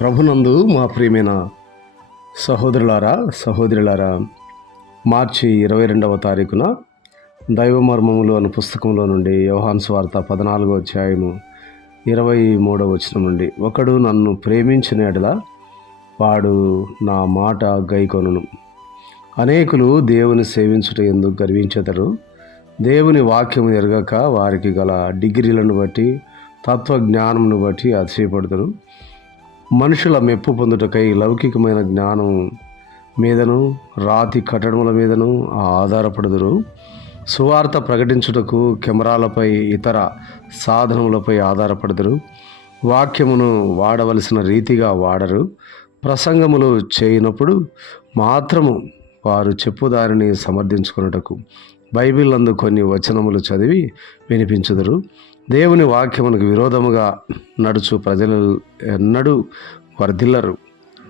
ప్రభునందు మా ప్రియమైన సహోదరులారా సహోదరులారా మార్చి ఇరవై రెండవ తారీఖున దైవ మర్మములు అనే పుస్తకంలో నుండి యోహాన్ స్వార్త పద్నాలుగో అధ్యాయము ఇరవై మూడవ వచనం నుండి ఒకడు నన్ను ప్రేమించిన ఎడల వాడు నా మాట గైకొనును. అనేకులు దేవుని సేవించుట ఎందుకు గర్వించెదరు. దేవుని వాక్యము ఎరగక వారికి గల డిగ్రీలను బట్టి తత్వజ్ఞానమును బట్టి అతిశయపడతారు మనుషుల మెప్పు పొందుటకై లౌకికమైన జ్ఞానం మీదను రాతి కట్టడముల మీదను ఆధారపడుదురు. సువార్త ప్రకటించుటకు కెమెరాలపై ఇతర సాధనములపై ఆధారపడదురు. వాక్యమును వాడవలసిన రీతిగా వాడరు. ప్రసంగములు చేయనప్పుడు మాత్రము వారు చెప్పుదారిని సమర్థించుకున్నటకు బైబిల్ నందు కొన్ని వచనములు చదివి వినిపించుదురు. దేవుని వాక్యమునకు విరోధముగా నడుచు ప్రజలు ఎన్నడూ వర్ధిల్లరు.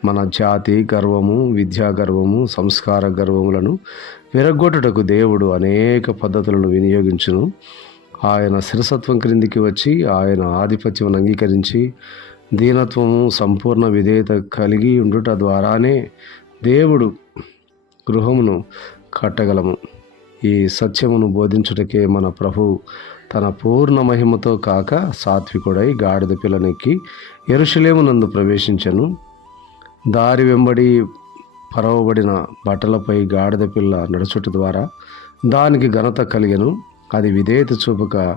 మన జాతి గర్వము విద్యా గర్వము సంస్కార గర్వములను విరగొట్టుటకు దేవుడు అనేక పద్ధతులను వినియోగించును. ఆయన శిరసత్వం క్రిందికి వచ్చి ఆయన ఆధిపత్యం అంగీకరించి దీనత్వము సంపూర్ణ విధేయత కలిగి ఉండుట ద్వారానే దేవుడు గృహమును కట్టగలము. ఈ సత్యమును బోధించుటకే మన ప్రభు తన పూర్ణ మహిమతో కాక సాత్వికుడై గాడిద పిల్లనెక్కి ఎరుషులేమునందు ప్రవేశించను. దారి వెంబడి పరవబడిన బట్టలపై గాడిద పిల్ల నడుచుట ద్వారా దానికి ఘనత కలిగను. అది విధేయత చూపక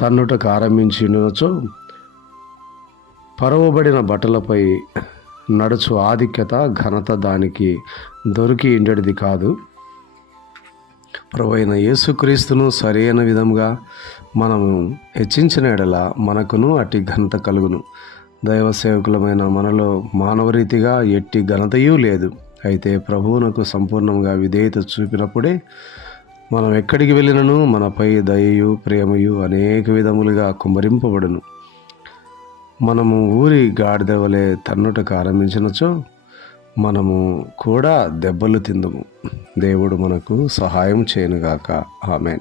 తన్నుటకు ఆరంభించినచో పరవబడిన బట్టలపై నడుచు ఆధిక్యత ఘనత దానికి దొరికి ఇండడిది కాదు. ప్రభు అయిన యేసుక్రీస్తును సరైన విధంగా మనము హెచ్చించిన ఎడల మనకును అట్టి ఘనత కలుగును. దైవ సేవకులమైన మనలో మానవరీతిగా ఎట్టి ఘనతయూ లేదు. అయితే ప్రభువునకు సంపూర్ణంగా విధేయత చూపినప్పుడే మనం ఎక్కడికి వెళ్ళినను? మనపై దయయు ప్రేమయు అనేక విధములుగా కుమ్మరింపబడును. మనము ఊరి గాడిదవలే తన్నుటకు ఆరంభించినచో మనము కూడా దెబ్బలు తిందుము. దేవుడు మనకు సహాయం చేయనుగాక. ఆమెన్.